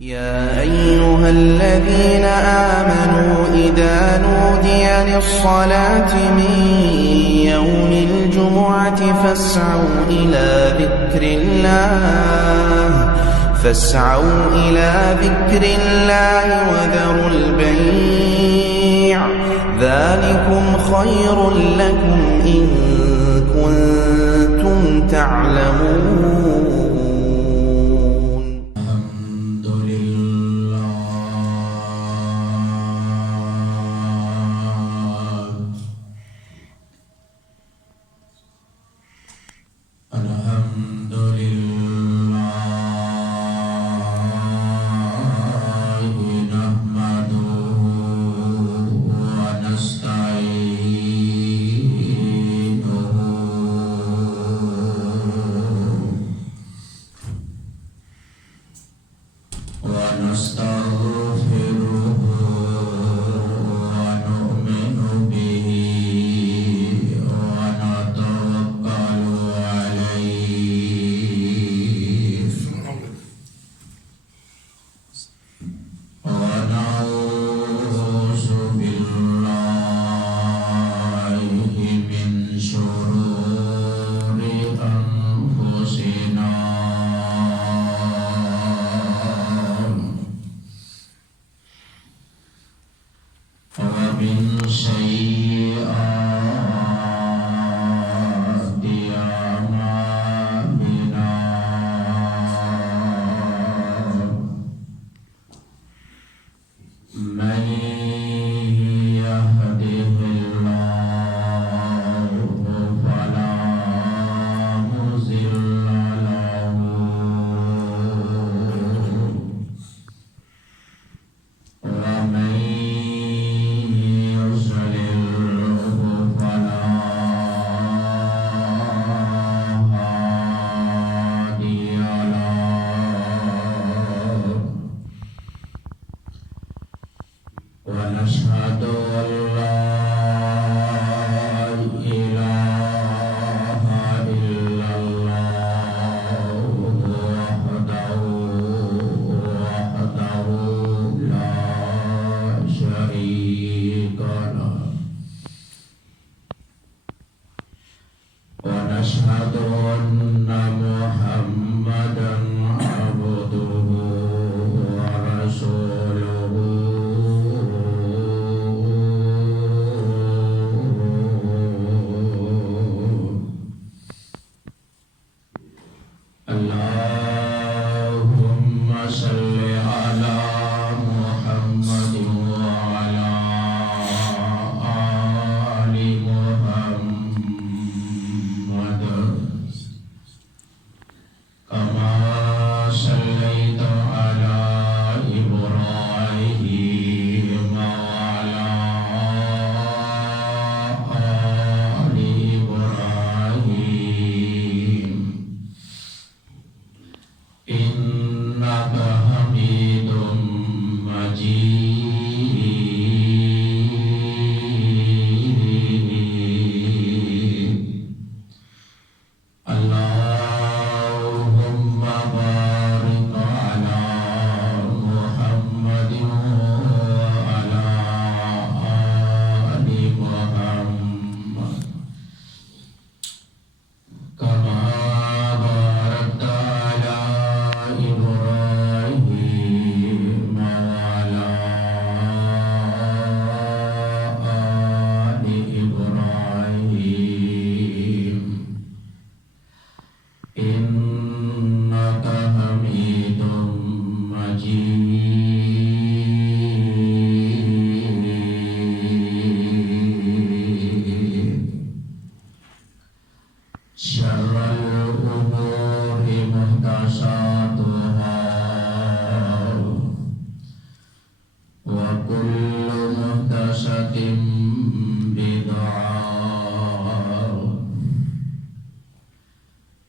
يا أيها الذين آمنوا إذا نودي للصلاة من يوم الجمعة فاسعوا إلى ذكر الله وذروا البيع ذلكم خير لكم إن كنتم تعلمون.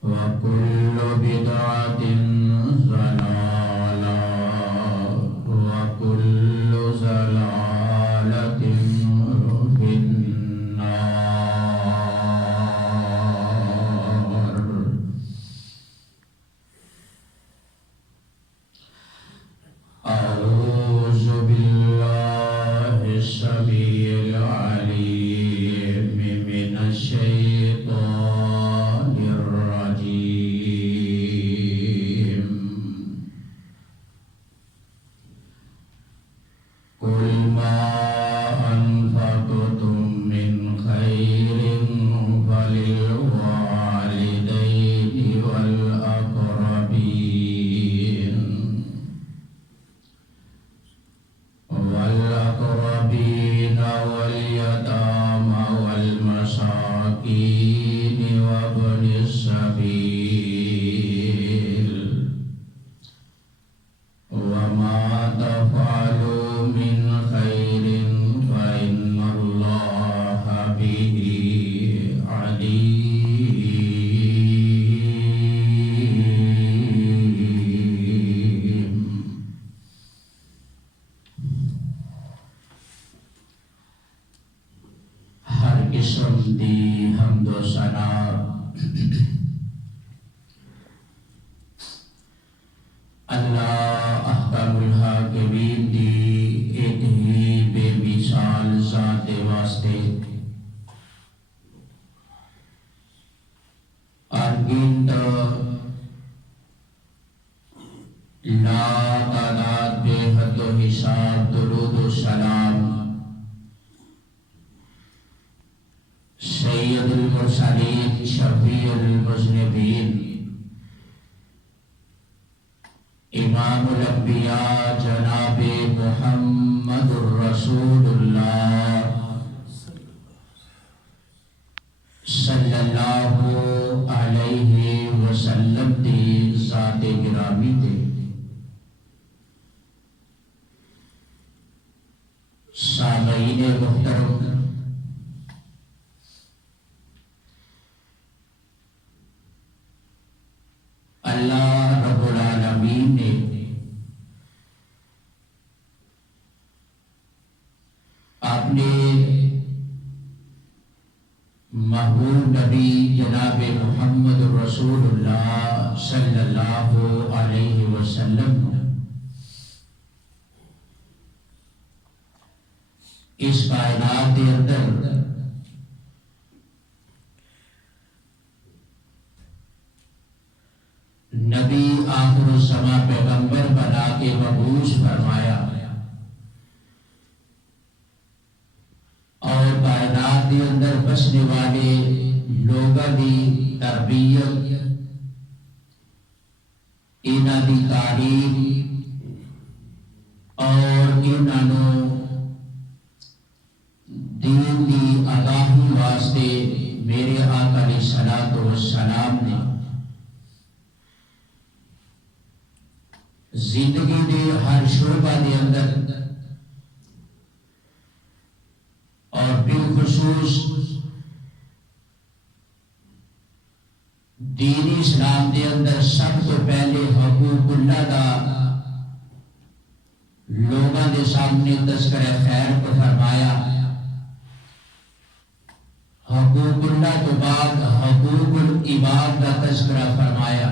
وكل بدعة ضلالة تعداد بے حد و حساب درود و سلام سید المرسلین شفیع المذنبین امام الانبیاء جناب محمد الرسول اللہ صلی اللہ علیہ وسلم دی ذات گرامی دے سامعین محترم، اللہ رب العالمین نے اپنے محبوب نبی جناب محمد رسول اللہ صلی اللہ علیہ وسلم اس کائنات کے اندر نبی آخر الزمان پیغمبر بنا کے مبعوث فرمایا اور کائنات کے اندر بسنے والے لوگوں کی تربیت، انہاں دی تعلیم اور انہاں دین دی آگاہی واسطے میرے آقا علیہ الصلوۃ والسلام نے زندگی دے ہر شعبہ دے اندر اور بالخصوص دین اسلام دے اندر سب تو پہلے حقوق اللہ دا لوگوں دے سامنے تذکرہ خیر کو فرمایا، حقوق اللہ تو بعد حقوق العباد کا تذکرہ فرمایا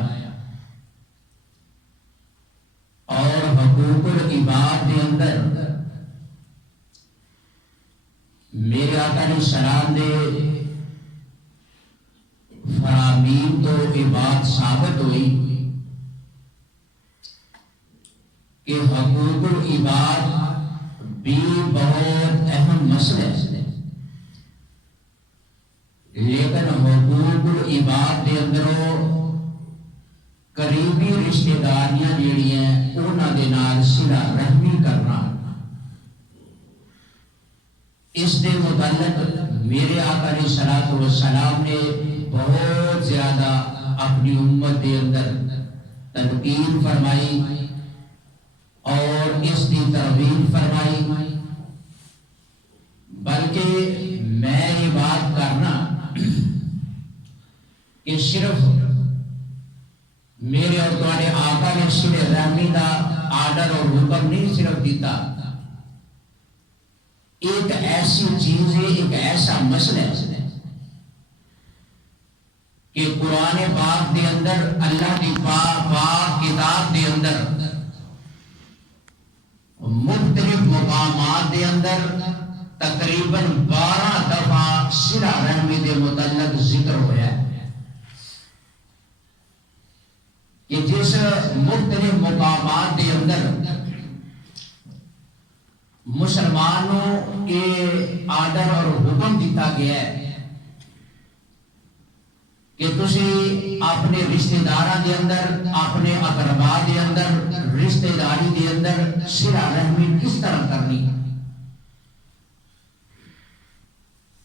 اور حقوق العباد کے اندر میرے آقا علیہ السلام نے فرامین تو یہ بات ثابت ہوئی کہ حقوق العباد بھی بہت اہم مسئلہ ہے، لیکن حقوق العباد کے اندروں قریبی رشتہ داریاں جیڑی ہیں انہاں دے نال صلہ رحمی کرنا، اس دے متعلق میرے آقا علیہ الصلوۃ والسلام نے بہت زیادہ اپنی امت دے اندر تلقین فرمائی اور اس کی ترغیب فرمائی، بلکہ میں یہ بات کرنا کہ صرف میرے اور تمہارے آقا نے صلہ رحمی کا آرڈر اور حکم نہیں صرف دیتا، ایک ایسی چیز ہے، ایک ایسا مسئلہ ہے کہ قرآن پاک دے اندر اللہ کی پاک کتاب دے اندر مختلف مقامات دے اندر تقریباً 12 دفعہ صلہ رحمی دے متعلق ذکر ہوا ہے کہ جس مختلف مقامات کے اندر مسلمانوں کے آرڈر اور حکم دیتا گیا ہے کہ تسی اپنے رشتہ داراں دے اندر، اپنے اقرباء دے اندر، رشتہ داری دے اندر صلہ رحمی کس طرح کرنی ہے۔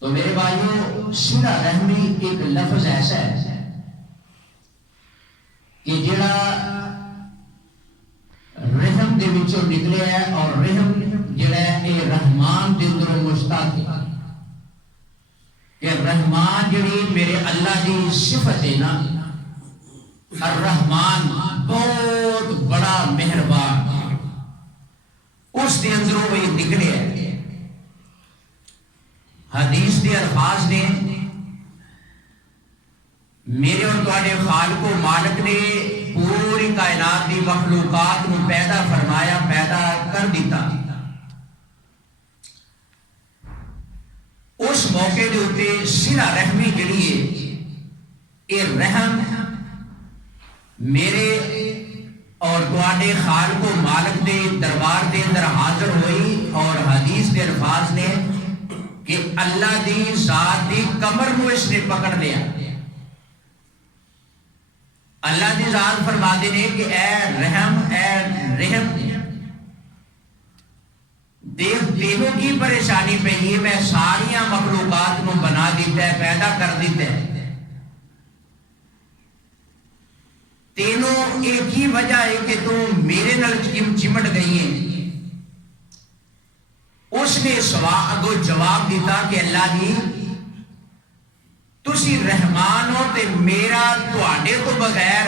تو میرے بھائیو، صلہ رحمی ایک لفظ ایسا ہے کہ جڑا رحم دے وچوں نکلے ہے اور رحم جڑا ہے اے رحمان دے اندروں مشتق ہے کہ رحمان جڑی میرے اللہ دی صفت ہے نا، الرحمان بہت بڑا مہربان، اس دے اندروں یہ نکلے ہے۔ حدیث دے الفاظ نے میرے اور تواڈے خالق و مالک نے پوری کائنات دی مخلوقات کو پیدا فرمایا، پیدا کر دیتا، اس موقع دے اوتے صلہ رحمی کے لیے اے رحم میرے اور تواڈے خالق و مالک دے دربار دے اندر حاضر ہوئی اور حدیث دے الفاظ نے کہ اللہ دی ذات دی کمر نو اس نے پکڑ لیا. اللہ دی ذات فرماتے نے کہ اے رحم دیکھ تینوں کی پریشانی پہ یہ میں ساریاں مخلوقات نو بنا دیتا ہے, پیدا کر دیتا ہے. تینوں ایک ہی وجہ ہے کہ تم میرے نال چمٹ گئی ہیں. اس نے اگو جواب دیتا کہ اللہ جی تسی رحمان ہو تے میرا تواڈے تو بغیر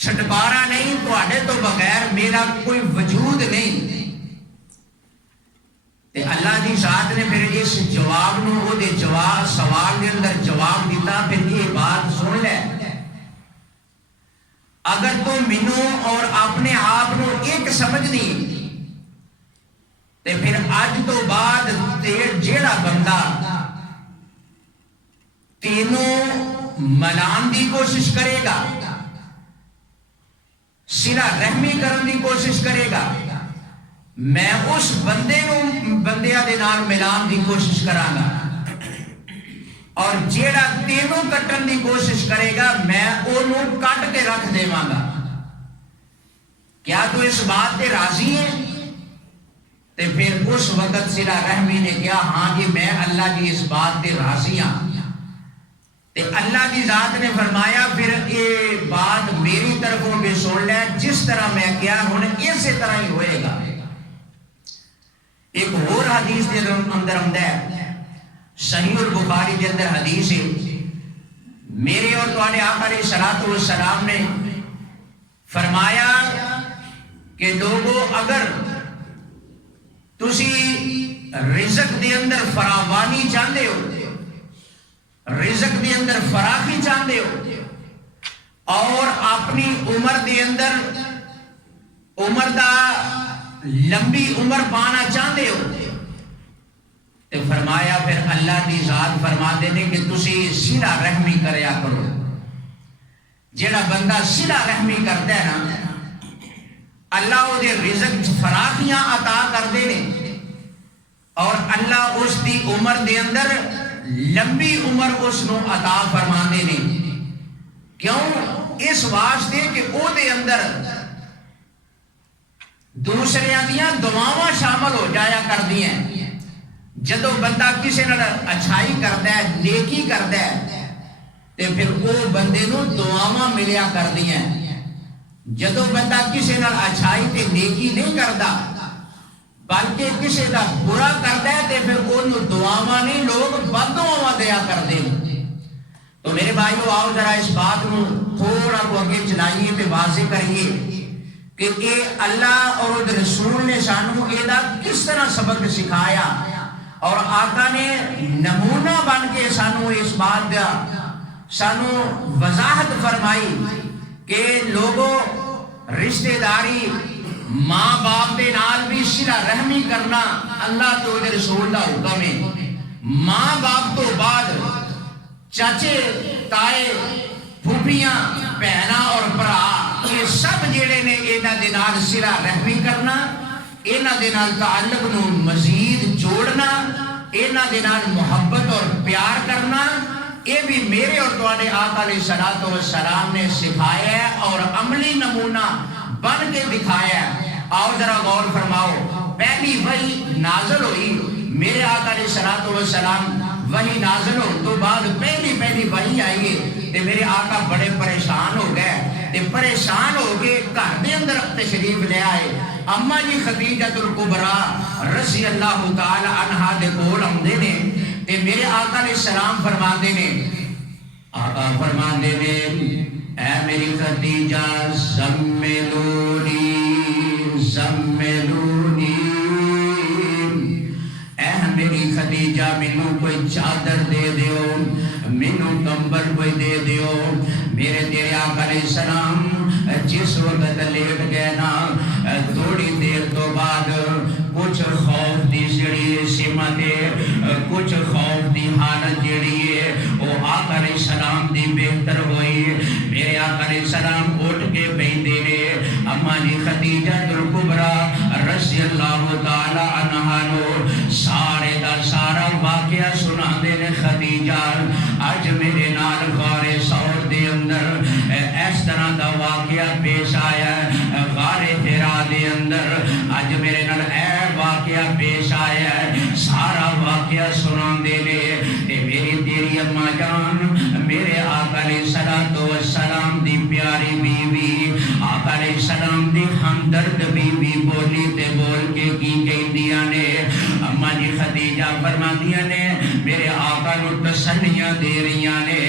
چھٹکارا نہیں, تواڈے تو بغیر میرا کوئی وجود نہیں. تے اللہ دی ذات نے پھر اس جواب نو او دے جواب سوال دے اندر جواب دیتا. پھر یہ بات سن لے, اگر تو مینوں اور اپنے آپ نو ایک سمجھنی تے پھر اج تو بعد جیڑا بندہ تینوں ملان دی کوشش کرے گا, صلہ رحمی کرن دی کوشش کرے گا, میں اس بندیاں دے نال ملان دی کوشش کراں گا. اور جیڑا تینوں کٹن دی کوشش کرے گا میں اونوں کٹ کے رکھ دیواں گا. کیا تو اس بات تے راضی ہے؟ تے پھر اس وقت صلہ رحمی نے کہا ہاں جی میں اللہ کی اس بات تے راضی ہاں. تے اللہ کی ذات نے فرمایا پھر یہ بات میری طرفوں بھی سن لے, جس طرح میں کیا ہوں اسی طرح ہی ہوئے گا. ایک اور حدیث کے اندر آمدا ہے, صحیح البخاری کے اندر حدیث ہے, میرے اور تواڈے آقا علیہ الصلوۃ والسلام نے فرمایا کہ لوگو اگر تسی رزق دے اندر فراوانی چاہتے ہو, رزق دے اندر فراخی چاہتے ہو اور اپنی عمر دے اندر عمر دا لمبی عمر پانا چاہتے ہو تو فرمایا پھر اللہ دی ذات فرماتے ہیں کہ تسی صلہ رحمی کریا کرو. جیڑا بندہ صلہ رحمی کرتا ہے نا اللہ او دے رزق فراخیاں عطا کر دے نے اور اللہ اس دی عمر دے اندر لمبی عمر اس نو عطا فرما دے نے. کیوں؟ اس واسطے کہ او دے اندر دوسرے دیاں دعاواں شامل ہو جایا کر دی ہیں. جدو بندہ کسی نال اچھائی کرتا ہے, نیکی کرتا ہے تے پھر او بندے نو دعاواں ملیا کر دی ہیں. جدو بندہ کسی نال اچھائی تے نیکی نہیں کرتا بلکہ کسی دا برا کرتا ہے تے پھر انہوں دعاواں نہیں لوگ بد دعاواں دیا کرتے ہیں. تو میرے بھائیو آؤ ذرا اس بات کو تھوڑا کو اگے چلائیے تے واضح کریے کہ اے اللہ اور رسول نے سانو اے دا کس طرح سبق سکھایا اور آقا نے نمونہ بن کے سانو اس بات دا سانو وضاحت فرمائی کہ لوگوں رشتہ داری ماں باپ دے نال بھی صلہ رحمی کرنا اللہ تو دے رسول دا حکم ہے. ماں باپ تو بعد چاچے تائے پھوپھیاں بہناں اور بھرا یہ سب جڑے نے انہاں دے نال صلہ رحمی کرنا, انہاں دے نال تعلق نو مزید جوڑنا, انہاں دے نال محبت اور پیار کرنا, یہ بھی میرے اور تواڈے آقا علیہ الصلوۃ والسلام نے سکھایا ہے اور عملی نمونہ بن کے دکھایا ہے. آؤ ذرا غور فرماؤ, پہلی وحی نازل ہوئی میرے آقا علیہ الصلوۃ والسلام وحی نازل ہو تو بعد پہلی وحی آئی ہے تے میرے آقا بڑے پریشان ہو گئے تے پریشان ہو کے گھر دے اندر تشریف لے آئے. اما جی خدیجۃ الکبریٰ رضی اللہ تعالی عنہا دے کول آندے نے تے میرے آقا علیہ السلام فرماندے نے, آقا فرماندے نے اے میری خدیجہ زملونی زملونی, اے میری خدیجہ مینوں کوئی چادر دے دیو, مینوں کمبل کوئی دے دیو. میرے تیرے آقا علیہ السلام جس وقت لیٹ گئے نا تھوڑی دیر تو بعد کچھ خوف دی جڑی سمت کچھ خوف دی حالت جڑی ہے وہ آقا علیہ السلام دی بہتر ہوئی میرے آقا علیہ السلام اٹھ کے بیندے نے اما جی خدیجہ الکبریٰ رضی اللہ تعالی عنہ نو سارے دا سارا واقعہ سنا دے نے خدیجہ اج میرے نال غار ثور دے اندر اس طرح دا واقعہ پیش آیا ہے غار حرا دے اندر اج میرے نال اے واقعہ پیش آیا ہے سارا واقعہ سنا دے نے تے میری تیری اما جان میرے آقا علیہ السلام دی پیاری بیوی آقا علیہ السلام دی ہمدرد بیوی بولی تے بول کے کی کہندیاں نے اما جی خدیجہ فرماندیاں نے میرے آقا نو تسلیاں دے رہیاں نے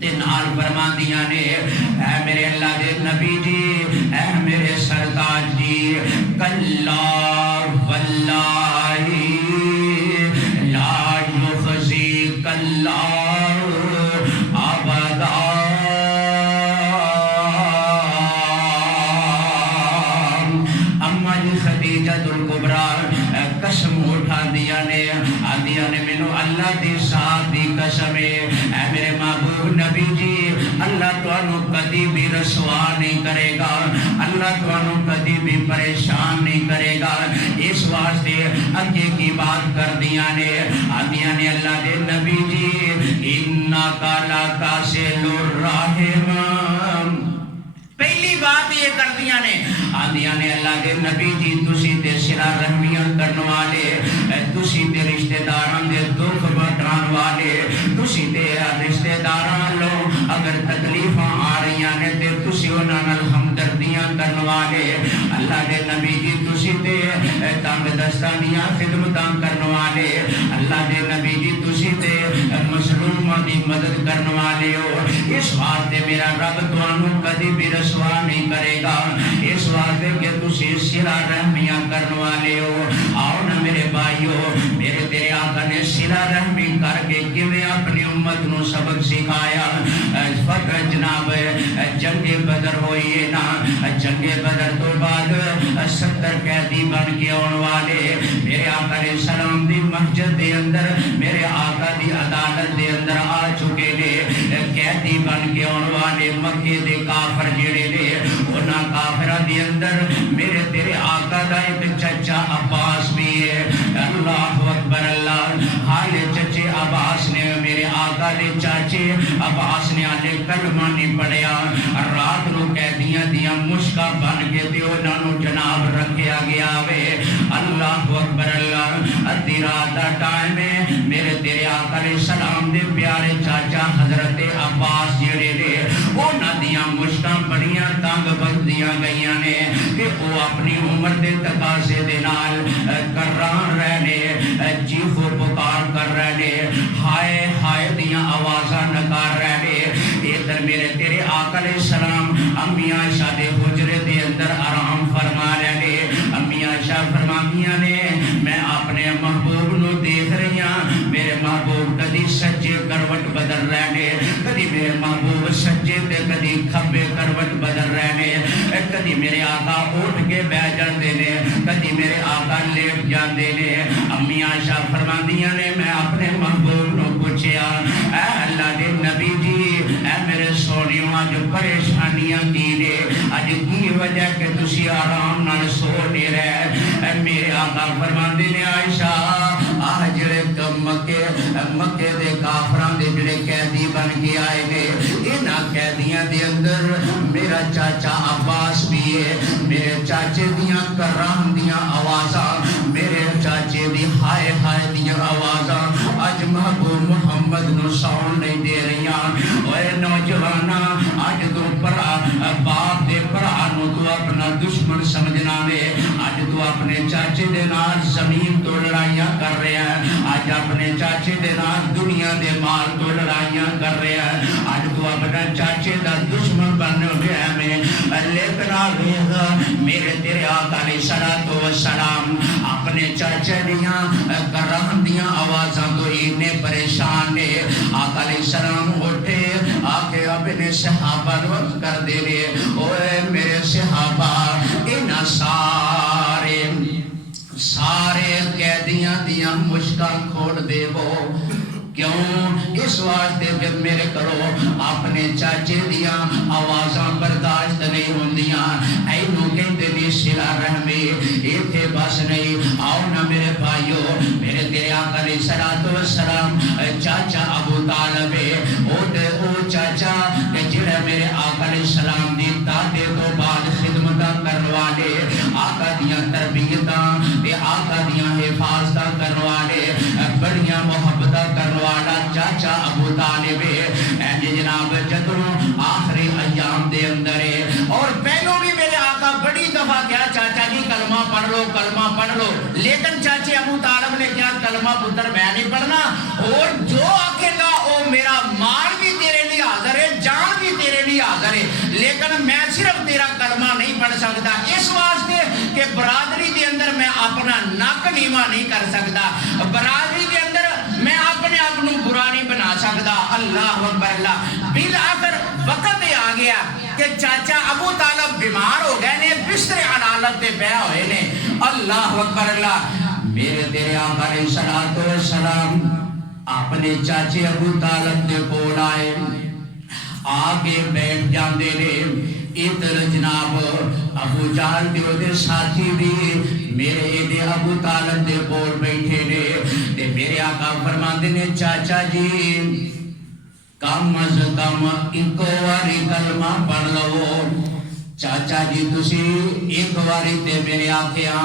تے نال فرماندیاں نے اے میرے اللہ دے نبی جی اے میرے سرتاج جی کلا واللہ لا یخزیک اللہ ابدا اما جی خدیجہ الکبریٰ قسم اٹھا دیا نے آدیا نے مینو اللہ دی ساتھ دی قسم ہے اے میرے محبوب نبی جی اللہ تانوں کدی بھی رسوا نہیں کرے گا اللہ تانوں کدی بھی پریشان نہیں کرے گا اس واسطے اگے کی بات کر دیا نے آدیا نے اللہ دے نبی جی انکا لکاسل الرحم پہلی بات یہ کر دیا نے آدیا نے اللہ کے نبی جی تسی تے صلہ رحمیاں کرن والے تسی تے رشتہ داران دے دکھ بٹان والے تسی تے رشتہ داران لو اگر تکلیفاں آ رہی نے تے تسی انہاں نال ہمدردیاں کرن والے اللہ کے نبی جی تسی تے تنگ دستاں دیاں خدمتاں کرن والے اللہ کے نبی جی تسی تے مظلوماں دی مدد کرن والے ہو اس واسطے میرا رب تانوں کدی بھی رسوا نہیں کرے گا اس واسطے کہ تسی صلہ رحمیاں کرنے والے ہو آؤ نا میرے بھائیو میرے تیرے آقا نے صلہ رحمی کر کے کیویں اپنی امت نو سبق سکھایا فقط جناب جنگ بدر ہوئی ہے نا جنگ بدر تو بعد 70 قیدی بن کے آن والے میرے آقا علیہ السلام دی مسجد دے اندر میرے آقا دی عدالت دے اندر آ چکے نے قیدی بن کے آن والے مکے دے کافر جڑے نے انہاں کافراں دے اندر میرے تیرے آقا دا ایک چچا عباس بھی ہے اللہ اکبر اللہ حالے چچے عباس نے میرے آقا دے چاچے عباس نے آنے کلمہ نہیں پڑھیا رات نو قیدیاں دیاں مشکا بن کے تے انہاں نو جناب رکھیا گیا وے اللہ اکبر اللہ ادھی رات دا ٹائم ہے میرے تیرے آقا علیہ السلام دے پیارے چاچا حضرت عباس جڑے نے انہاں دیاں مشکاں بڑیاں تنگ بندیاں گئیاں نے کہ وہ اپنی عمر دے تقاضے دے نال کران رہنے چیخو پکار کر رہنے ہائے ہائے دیاں آوازاں نکار رہنے ادھر میرے تیرے آقا علیہ السلام امی عائشہ دے حجرے دے اندر آرام فرما رہنے امی عائشہ فرماندیاں نے میں اپنے محبوب نو دیکھ رہی ہوں میرے محبوب کدی سجے کروٹ بدل رہنے کدی میرے محبوب سجے تے کدی کھبے کروٹ بدل رہنے کدی میرے آقا اٹھ کے بیٹھ جاندے نے کدی میرے آقا لیٹ جاندے نے امی عائشہ فرماندیاں نے میں اپنے محبوب نو پوچھیا اے اللہ دے نبی جی اے میرے سونیوں اج پریشانیاں کی نے اج کی وجہ کہ تسی آرام نال سو نہیں رہے میرے آقا فرماندے نے عائشہ آ جڑے مکے دے کافراں دے جڑے قیدی بن کے آئے نے انہاں قیدیاں دے اندر میرا چاچا عباس بھی ہے میرے چاچے دیاں کرام دیاں آوازاں میرے چاچے دی ہائے ہائے دیاں آوازاں اج محبوب محمد نو ساؤن نہیں دے رہیاں اوے نوجوانا اج تو پرا باپ دے پرا نو تو اپنا دشمن سمجھنا وے اج تو اپنے چاچے دے نال زمین تو لڑائیاں کر رہے ہیں اج اپنے چاچے دے نال دنیا دے مال تو لڑائیاں کر رہے ہیں اج تو اپنا چاچے دا دشمن بن گیا میں لیکن میرے تیرے آقا علیہ السلام اپنے چاچے دیاں کرام دیاں آوازاں تو اینے پریشان نے آقا علیہ السلام اٹھے آکے اپنے صحابہ وقت کر دے رہے اوے میرے صحابہ انہاں سارے قیدیاں دیاں مشکاں کھول دے وہ کیوں اس واسطے کہ میرے کرو اپنے چاچے دیاں آوازاں برداشت نہیں ہوندیاں اینو کہندے نے صلہ رحمی ایتھے بس نہیں آؤ نا میرے بھائیو میرے تیرے آقا علیہ الصلوۃ والسلام چاچا ابو طالب او چاچا کہ جڑا میرے آقا علیہ السلام دی دادے تو بعد خدمتاں کرن والے آقا دیاں تربیتاں تے آقا دیاں حفاظتاں کرن والے بڑیاں محبتاں کرن والا چاچا ابو طالب جناب جدوں آخری ایام دے اندر اور پہلو بھی میرے آقا بڑی دفعہ کیا چاچا جی کلمہ پڑھ لو لیکن چاچے ابو طالب نے کیا کلمہ پتر میں نہیں پڑھنا اور جو آکھے گا او میرا مال بھی تیرے لیے حاضر ہے جان بھی تیرے لیے حاضر ہے لیکن میں صرف تیرا کلمہ نہیں پڑھ سکتا اس واسطے کہ برادری کے اندر میں اپنا نک نیواں نہیں کر سکتا برادری کے اندر میں اپنے آپ کو برا نہیں بنا سکتا اللہ اکبر اللہ بالآخر وقت آ گیا کہ چاچا ابو طالب بیمار ہو گئے نے بستر عدالت تے پیا ہوئے نے اللہ اکبر اللہ میرے تیرے آقا علیہ الصلوۃ والسلام اپنے چاچے ابو طالب دے کول آئے آگے بیٹھ جاندے نے ادھر جناب ابو جہل دے ساتھی بھی میرے دے ابو طالب دے کول بیٹھے نے تے میرے آقا فرماندے نے چاچا جی کم از کم ایک واری کلمہ پڑھ لو چاچا جی تسی ایک واری تے میرے آقا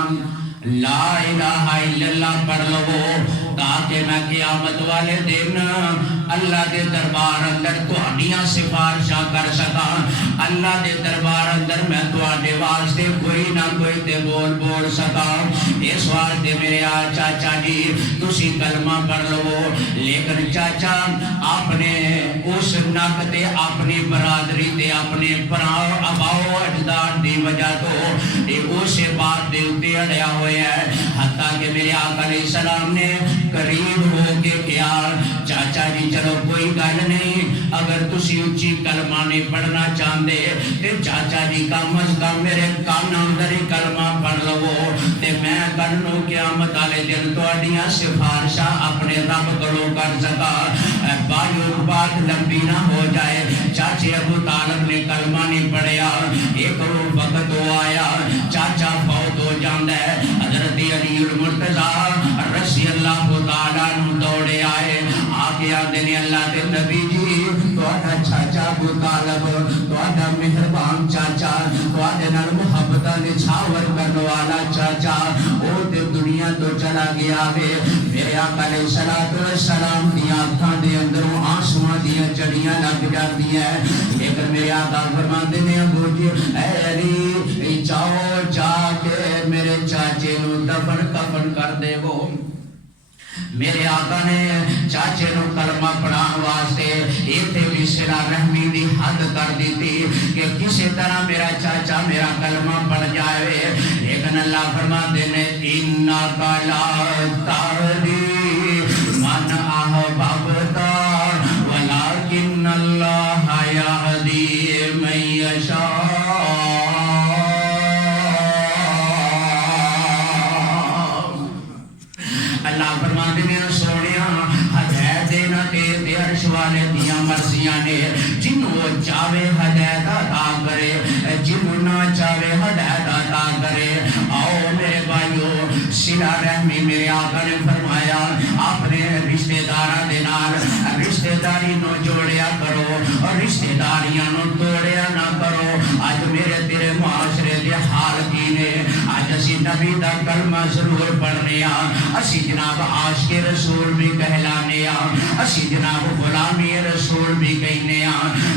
لا الہ الا اللہ پڑھ لو تاکہ میں قیامت والے دن اللہ دے دربار اندر تہاڈیاں سفارشاں کر سکاں اللہ دے دربار اندر میں تہاڈے واسطے کوئی نہ کوئی تے بول سکاں اس واسطے میرے چاچا جی تسی کلمہ پڑھ لو لیکن چاچا اپنے اس نک تے اپنی برادری تے اپنے پراؤ اباؤ اجداد دی وجہ تو اس بات دے اوتے اڑیا ہویا ہے حتیٰ کہ میرے آقا علیہ السلام نے قریب ہو کے کیا چاچا جی چلو کوئی گل نہیں اگر تسی اچھی کلمہ نہیں پڑھنا چاہندے تے چاچا جی کم از کم میرے کان اندر ہی کلمہ پڑھ لو تے میں کل نو قیامت والے دن تہاڈیاں سفارشاں اپنے رب کولوں کر سکاں بائیو بات لمبی نہ ہو جائے چاچے ابو طالب نے کلمہ نہیں پڑھیا ایک وقت ہو آیا چاچا فوت ہو جاندا ہے حضرت علی المرتضیٰ رضی اللہ تعالیٰ عنہ دوڑے آئے آگے آدھے نے اللہ دے نبی جی تہاڈا چاچا ابو طالب تہاڈا مہربان چاچا تہاڈے نال محبتاں دے چھاور کرن والا چاچا او تے دنیا تو چلا گیا وے میرے آقا علیہ الصلوۃ والسلام دی آنکھاں دے اندروں آنسواں دیاں جڑیاں لگ جاندیاں لیکن میرے آقا فرماندے نے ابو جی اے علی جاؤ جا کے میرے چاچے نو دفن کفن کر دے وہ میرے آقا نے چاچے نو کلمہ پڑھان واسطے ایتھے بھی صلہ رحمی دی حد کر دیتی کہ کسی طرح میرا چاچا میرا کلمہ پڑھ جائے لیکن اللہ فرماتے نے انکا لا تہدی من احببت ولکن اللہ یہدی من یشاء اللہ فرماتے ہیں سونیا ہدایت دینا تے عرش والے دیاں مرضیاں نے جنوں چاہے ہدایت عطا کرے جنوں نہ چاہے ہدایت عطا کرے آؤ میرے بھائیو صلہ رحمی میرے آقا نے فرمایا اپنے رشتہ داراں دے نال رشتہ داری نو جوڑیا کرو اور رشتہ داریاں نو توڑیا نہ کرو اج میرے تیرے معاشرے دے حال کی نے اج اسی نبی دا کلمہ ضرور پڑھنے اسی جناب عاشق رسول بھی کہلانے اسی جناب غلامی رسول بھی کہنے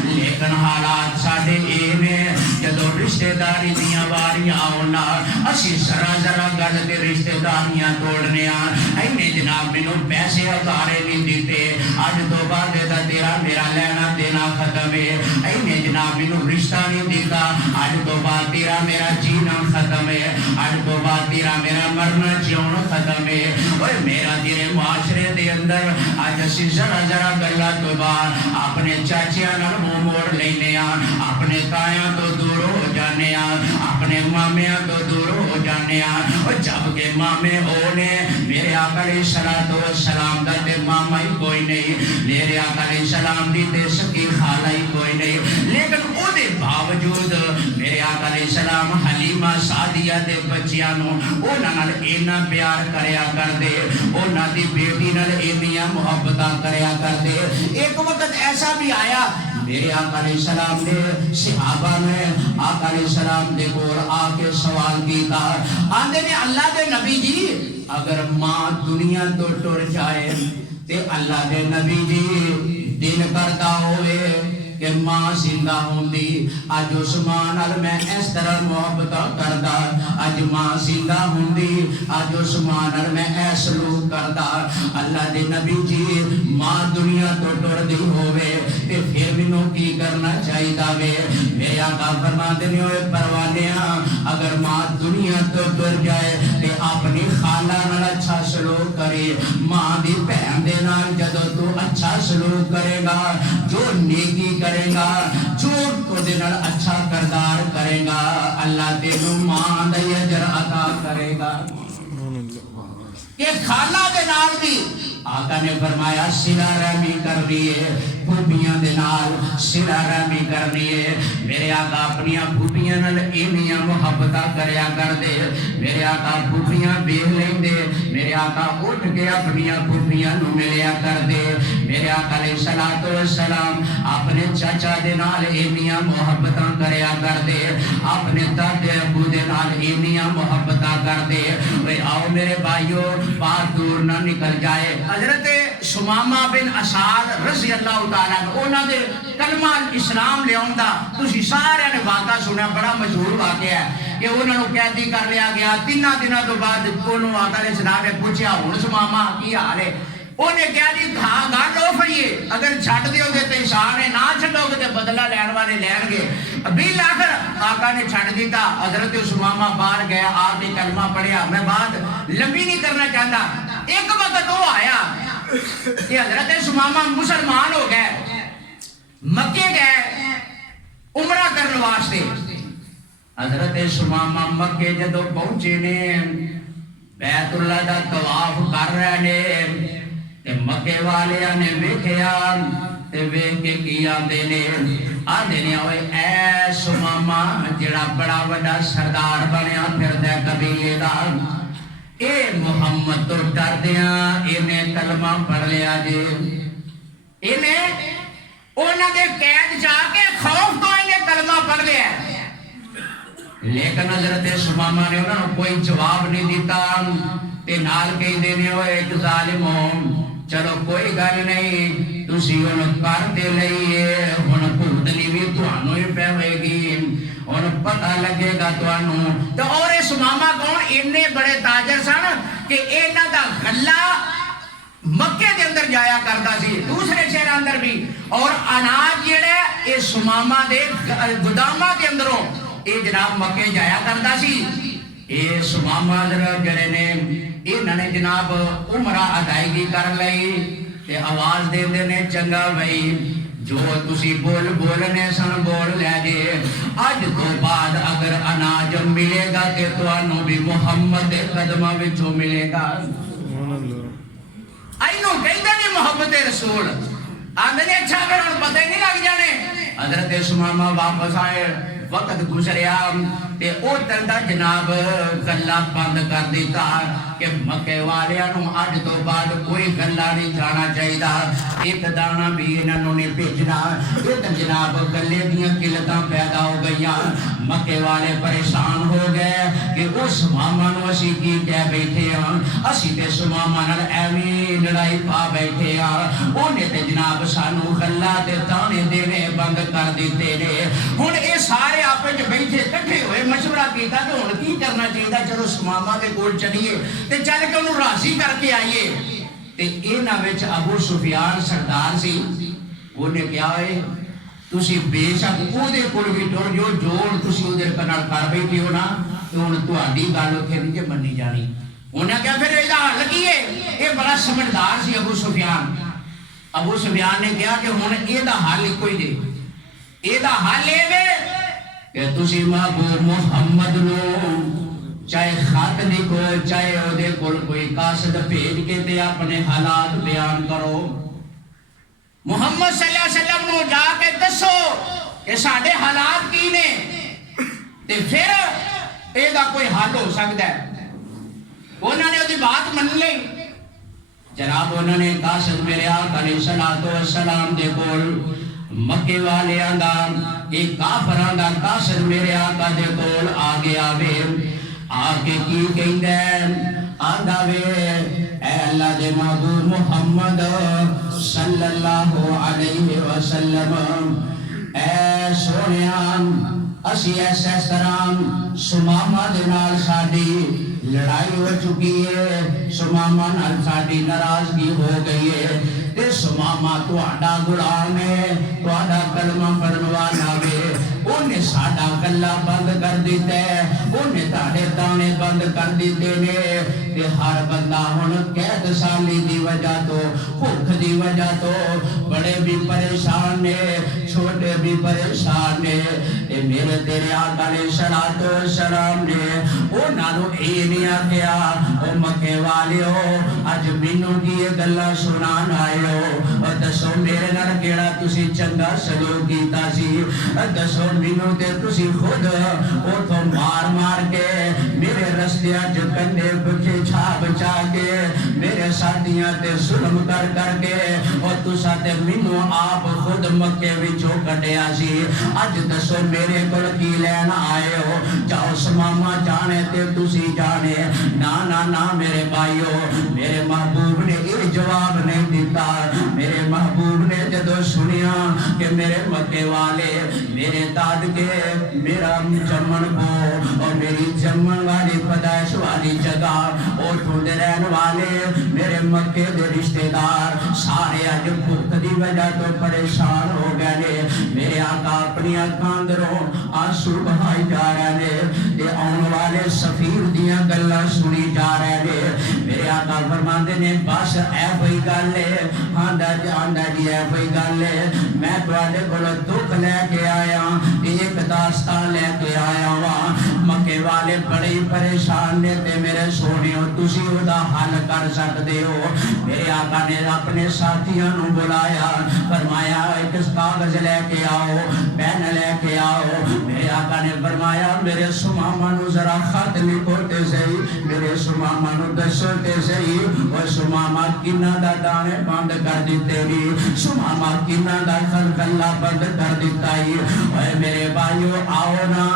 لیکن حالات ساڈے اے نے جدوں رشتہ داری دیاں واریاں آؤنا اسی ذرا گل تے رشتہ داریاں توڑنے اینے جناب مینوں پیسے ادھارے نہیں دیتے اج تو بعد دا تیرا میرا لینا دینا ختم ہے اینے جناب مینوں رشتہ نہیں دیتا اج تو بعد تیرا میرا جینا ختم ہے اج تو بعد تیرا میرا مرنا جیون ختم ہے اوے میرا تیرے معاشرے دے اندر اج اسی ذرا ذرا گلاں تو بعد اپنے چاچیاں نال منہ موڑ لینے آ اپنے تایاں تو دور ہو جانے آ اپنے مامیاں تو دور ہو جانے آ جب کہ مامے ہونے میرے آقا علیہ السلام دا تے ماما ہی کوئی نہیں میرے آقا علیہ السلام دی تے سکی خالہ ہی کوئی نہیں لیکن او دے باوجود میرے آقا علیہ السلام حلیمہ سعدیہ دے بچیاں نو اونا نال اینا پیار کریا کر دے اونا دی بیٹی نال اینیاں محبتاں کریا کر دے ایک وقت ایسا بھی آیا میرے آقا علیہ السلام نے صحابہ نے آقا علیہ السلام دے کول آ کے سوال کیتا آندے نے اللہ دے نبی جی اگر ماں دنیا تو ٹر جائے تے اللہ دے نبی جی دل کرتا ہوئے کہ ماں زندہ ہوندی اج اس ماں نال میں اس طرح محبت کردا اج ماں زندہ ہوندی اج اس ماں نال میں ایس سلوک کردا اللہ دے نبی جی ماں دنیا تو ٹر دی ہوے تے پھر مینوں کی کرنا چاہیدا وے میرے آقا فرماندے نے اوے پروانیاں اگر ماں دنیا تو ٹر جائے تے اپنی خالہ نال اچھا سلوک کرے ماں دی بہن دے نال جدوں تو اچھا سلوک کرے گا جو نیکی کرے گا جو تو دے نال اچھا کردار کرے گا اللہ تینوں ماں دا اجر عطا کرے گا کہ خالہ دے نال بھی آقا نے فرمایا صلہ رحمی کرنی ہے پھوپھیاں دے نال صلہ رحمی کرنی ہے میرے آقا اپنی پھوپھیاں نال اینیاں محبتاں کریا کر دے میرے آقا پھوپھیاں بیل لیندے میرے آقا اٹھ کے اپنی پھوپھیاں نو ملیا کر دے میرے آقا علیہ السلام اپنے چاچا دے نال اینیاں محبتاں کریا کر دے اپنے دادے ابو دے نال اینیاں محبتاں کر دے اے آؤ میرے بھائیو بات دور نہ نکل جائے حضرت شمامہ بن اسعد رضی اللہ تعالیٰ انہاں دے کلمہ اسلام لے آندا تسی سارے نے واقعہ سنیا بڑا مشہور واقعہ ہے کہ انہاں نو قیدی کر لیا گیا 3 دنوں تو بعد انہوں آقا علیہ السلام نے پوچھا ہن شمامہ کی حال ہے انہیں کہا جی گل ہو پئی ہے اگر چھڈ دیو گے تے انسان ہے نہ چھڈو گے تے بدلہ لین والے لین گے بالآخر آقا نے چھڈ دیتا حضرت شمامہ باہر گیا آ کے کلمہ پڑھیا میں بات لمبی نہیں کرنا چاہتا ایک وقت وہ آیا کہ حضرت شمامہ مسلمان ہو گئے مکے گئے عمرہ کرنے واسطے حضرت شمامہ مکے جدو پہنچے نے بیت اللہ دا طواف کر رہے نے تے مکے والے نے ویکھیا تے ویکھ کے کی آندے نے اوے اے شمامہ جڑا بڑا بڑا سردار بنیا پھردا قبیلے دا اے محمد تو ڈردیاں انہیں کلمہ پڑھ لیا جی انہیں انہاں دے قید جا کے خوف تو انہیں کلمہ پڑھ لیا لیکن حضرت شمامہ نے انہوں کوئی جواب نہیں دیتا تے نال کہی دینے ہوئے ایک ظالم ہو چلو کوئی گل نہیں تسی انہوں کرتے لئیے انہوں پھوٹنی بھی توانوں ہی پہ ہوئے گی انہوں پتہ لگے گا توانوں تو اور شمامہ کون انہیں بڑے تاجر سن کہ انہوں دا غلہ مکے دے اندر جایا کرتا سی دوسرے شہر اندر بھی اور اناج جڑے اے شمامہ دے گوداماں دے اندروں اے جناب مکے جایا کرتا سی اے شمامہ جڑے نے انہوں نے جناب عمرہ ادائیگی کر لئی تے آواز دے دینے چنگا بھئی جو تسی بولنے سن بول لے جے آج تو بعد اگر اناج ملے گا تے تو انہوں بھی محمد قدمہ وچوں ملے گا اینو کہتے نہیں محبت رسول آندھے نے اچھا اگر ان پتہ نہیں لگ جانے حضرت شمامہ واپس آئے وقت گزریا تے او تلدہ جناب گلہ بند کر دیتا کہ مکے والیاں آج تو بعد کوئی گلہ نہیں جانا چاہیدہ ایک دانا بھی انہوں نے بھیجنا ایک جناب گلے دیاں قلتاں پیدا ہو گئیاں مکے والے پریشان ہو گئے کہ اس ماما نو اسی کی کہہ بیٹھے ہیں اسی تے سماما نال ایویں لڑائی پا بیٹھے ہیں انہیں تے جناب سانو گلہ تے تانے دینے بند کر دیتے نے ہن اے سارے آپ بیٹھے کٹھے ہوئے مشورہ کیتا کہ ہن کی کرنا چاہیے چلو سماما دے کول چلیے تے چل کے انہوں راضی کر کے آئیے تے انہاں وچ ابو سفیان سردار سی انہیں کیا ہے تسی بے شک او دے کول بھی ٹر جو جوڑ تسی او دے نال کر بیٹھے ہو نا تو ہوں تھی گل اتنے نہیں کہ منی جانی انہیں کیا پھر یہ حل کی ہے یہ بڑا سمجھدار سی ابو سفیان نے کہا کہ ہوں یہ حل ایک ہی دے یہ حل یہ کہ تسی محبوب محمد نو چاہے خط لکھو چاہے وہ کوئی قاصد بھیج کے تے اپنے حالات بیان کرو محمد صلی اللہ علیہ وسلم نو جا کے دسو کہ ساڈے حالات کی نے تے پھر یہ کوئی حل ہو سکتا ہے انہوں نے وہ بات من لی جناب انہوں نے قاصد میرے آقا علیہ السلام دے کول مکے والے آندا ایک کافراں دا قاصد میرے آقا دے کول آگے آوے آگے کی کہندا ہے آندا وے اے اللہ دے محبوب محمد صلی اللہ علیہ وسلم اے سونیاں اسی ایسے طرح سمامہ دے نال ساڈی لڑائی ہو چکی ہے سمامہ نال ساڈی ناراضگی ہو گئی ہے تے سمامہ تہاڈا غلام ہے تہاڈا کلمہ پڑھن والا وے انہیں ساڈا گلا بند کر دیتا ہے انہیں تہاڈے دانے بند کر دیتے نے تے ہر بندہ ہن قید سالی دی وجہ تو بھوک دی وجہ تو بڑے بھی پریشان نے چھوٹے بھی پریشان نے اے میرے تیرے آقا علیہ السلام نے انہاں نوں اے نہیں آکھیا او مکے والیو اج مینوں کی یہ گلاں سنان آئے ہو دسو میرے نال کیڑا تسی چنگا سلوک کیتا سی دسو مینوں تے تسی خود اوتھوں مار مار کے میرے رستیاں چ کندے پچھے چھا بچا کے میرے ساتھیاں تے ظلم کر کر کے او تساں تے مینوں آپ خود مکے وچوں کڈیا سی اج دسو میرے کول کی لین آئے ہو جاؤ سماما جانے تے تسی جانے نا نا نا میرے بھائیو میرے محبوب نے یہ جواب نہیں دیتا میرے محبوب نے جدو سنیا کہ میرے مکے والے میرے داد کے میرا جمن کو اور میری جمن والی پیدائش والی جگہ اور ٹھنڈے رہن والے میرے مکے دے رشتہ دار سارے اج بھوک دی وجہ تو پریشان ہو گئے میرے آقا اپنی اکھاں اندروں آنسو بہائی جا رہے تے آن والے سفیر دیاں گلاں سنی جا رہے میرے آقا فرماندے نے بس اے کوئی گل ہے آندا جی اے کوئی گل ہے میں تواڈے کول دکھ لے کے آیا ایک داستان لے کے آیا وا مکے والے بڑے پریشان نے تے میرے سونیو تسی او دا حل کر سکدے ہو میرے آقا نے اپنے ساتھیاں نوں بلایا فرمایا ایک کاغذ لے کے آؤ پین لے کے آؤ میرے آقا نے فرمایا میرے سماما نوں ذرا خط لکھو تے صحیح میرے سماما نوں دسو تے صحیح او سماما کنا دا دانے بند کر دیتے نی سماما کنا دا گلا بند کر دیتا ہی اے میرے بھائیو آؤ نا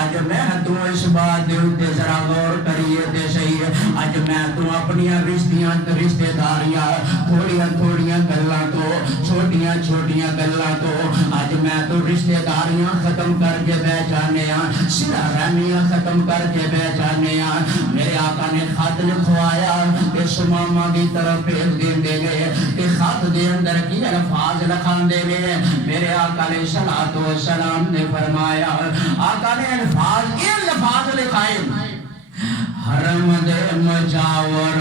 اج میں تو اس بات دے اوتے ذرا غور کریے تے صحیح اج میں تو اپنی رشتے داریاں تھوڑیاں گلاں تو چھوٹیاں گلاں تو اج میں تو رشتے داریاں ختم کر کے بیٹھ جانے ہاں صلہ رحمیاں ختم کر کے بیٹھ جانے ہاں میرے آقا نے خط لکھوایا کہ سماما کی طرف بھیج دے گئے کہ خط دے اندر کی الفاظ لکھاندے گئے میرے آقا علیہ السلام نے فرمایا آقا نے یہ الفاظ لکھائے حرم دے مجاور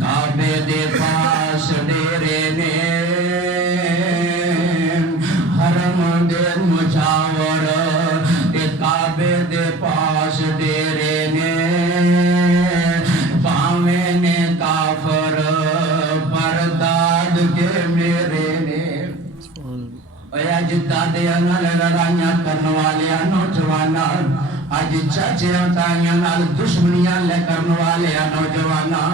کعبے دے پاس ڈیرے نے حرم دے مجاور کعبے دے پاس ڈیرے نے باویں نے کافر پرداد کے میرے نے اج دادیاں نال لڑائیاں کرن والے نوجواناں اج چاچیاں تائیاں نال دشمنیاں لے کرن والے نوجواناں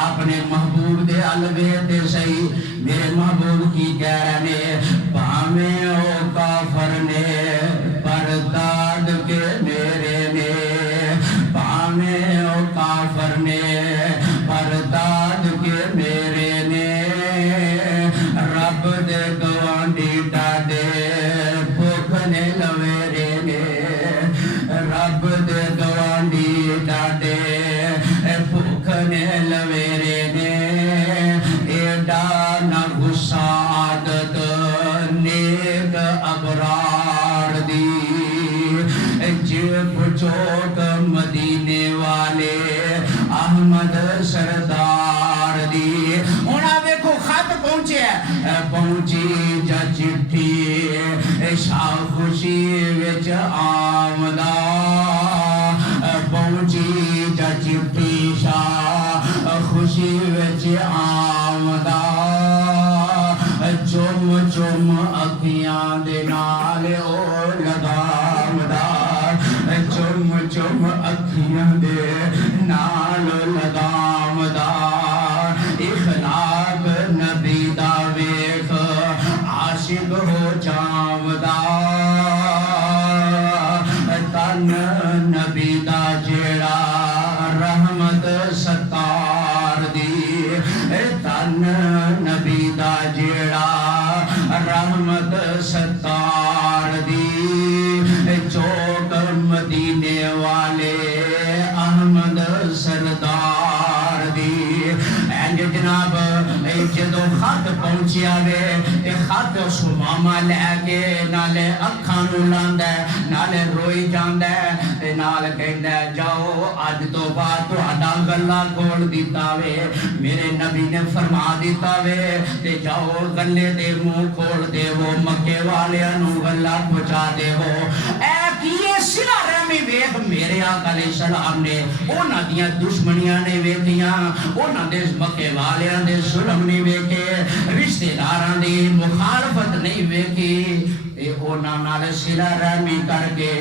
اپنے محبوب دے الوے تے صحیح میرے محبوب کی کہہ رہے نے بھاویں او کافر نے پرداد کے میرے نے بھاویں او کافر نے پرداد کے میرے نے رب دے گوانڈی ڈاڈے بھوک نے لویرے نے رب دے گوانڈی ڈاڈے بھوک نے لویرے نے ایڈا نہ غصہ عادت نیک ابرار دی جب چوک والے احمد سردار دی ہونا ویکھو خط پہنچی جا چٹھی شاہ خوشی وچ آمدہ پہنچی جا چٹھی شاہ خوشی وچ آمدہ چم چم اکھیاں دے نال او لگامدہ چم چم اکھیاں دے نال لگامدہ اخلاق نبی دا ویکھ عاشق ہو جاودا تن نبی دا جیڑا رحمت ستار دی تن نبی دا جیڑا رحمت ستار دی چوک مدینے والے احمد سردار دی جناب جدو خط پہنچیا وے خط سماما لے کے نالے اکھاں نوں لاندا نالے روئی جاندا تے نال کہندا جاؤ اج تو بعد تہاڈا گلا کھول دیتا وے میرے نبی نے فرما دیتا وے تے جاؤ گلے دے منہ کھول دیو مکے والیاں نوں گلا پہنچا دیو اے کیے صلہ رحمی ویکھ میرے آقا علیہ السلام نے انہاں دیاں دشمنیاں نے ویکھیاں انہاں دے مکے والیاں دے ظلم نہیں ویکھے رشتہ داراں دی مخالفت نہیں ویکھی اے انہاں نال صلہ رحمی کر کے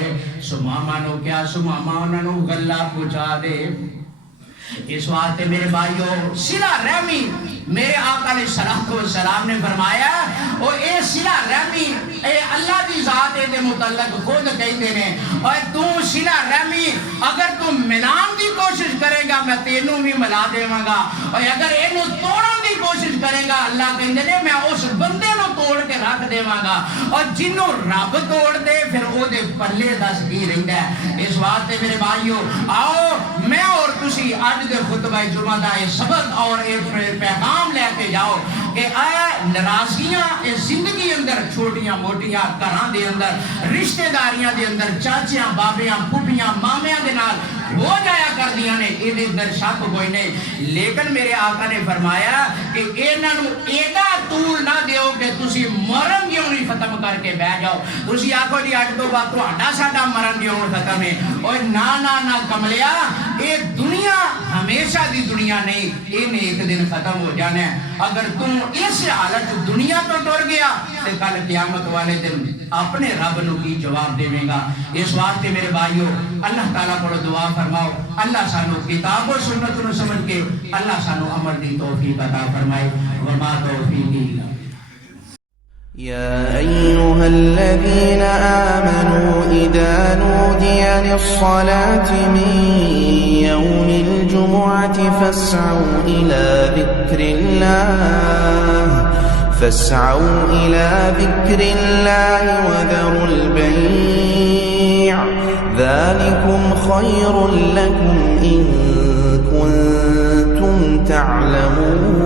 سماما نو کیا سماما انہاں نو گلا پہنچا دے اس واسطے میرے بھائیو صلہ رحمی میرے آقا علیہ السلام نے فرمایا اور اے صلہ رحمی اے اللہ دی ذات دے متعلق خود کہتے ہیں اور تو صلہ رحمی اگر تو ملان دی کوشش کرے گا میں تینوں بھی ملا دیواں گا اور اگر اینو توڑن دی کوشش کرے گا اللہ کہندے نے میں اس بندے نو توڑ کے رکھ دیواں گا اور جنوں رب توڑ دے پھر او دے پلے دس کی رہندا ہے اس واسطے میرے بھائیو آؤ میں اور تسی اج دے خطبہ جمعہ دا یہ سبق اور ایک پیغام لے کے جاؤ کہ آیا ناراضگیاں اس زندگی اندر چھوٹیاں موٹیاں گھراں دے اندر رشتہ داریاں دے اندر چاچیاں بابیاں پھوپھیاں مامیاں دے نال ہو جایا کر دیاں نے ایدے اندر شک کوئی نہیں لیکن میرے آقا نے فرمایا کہ انہاں نوں ایڈا طول نہ دیو کہ تسی مرن دیوں نہیں ختم کر کے بیٹھ جاؤ تسی آکھو جی اج تو بعد تہاڈا ساڈا مرن دیوں ختم ہے اور نہ کملیا اے دنیا ہمیشہ دی دنیا نہیں انہیں ایک دن ختم ہو جانا ہے اگر تم اس حالت دنیا تو ٹر گیا تو کل قیامت والے دن اپنے رب نو کی جواب دے گا اس واسطے میرے بھائیو اللہ تعالیٰ کو دعا فرماؤ اللہ سانو کتاب و سنت نو سمجھ کے اللہ سانو عمل دی توفیق عطا فرمائے وما توفیقی الا يا أيها الذين آمنوا إذا نودي للصلاة من يوم الجمعة فاسعوا إلى ذكر الله وذروا البيع ذلكم خير لكم إن كنتم تعلمون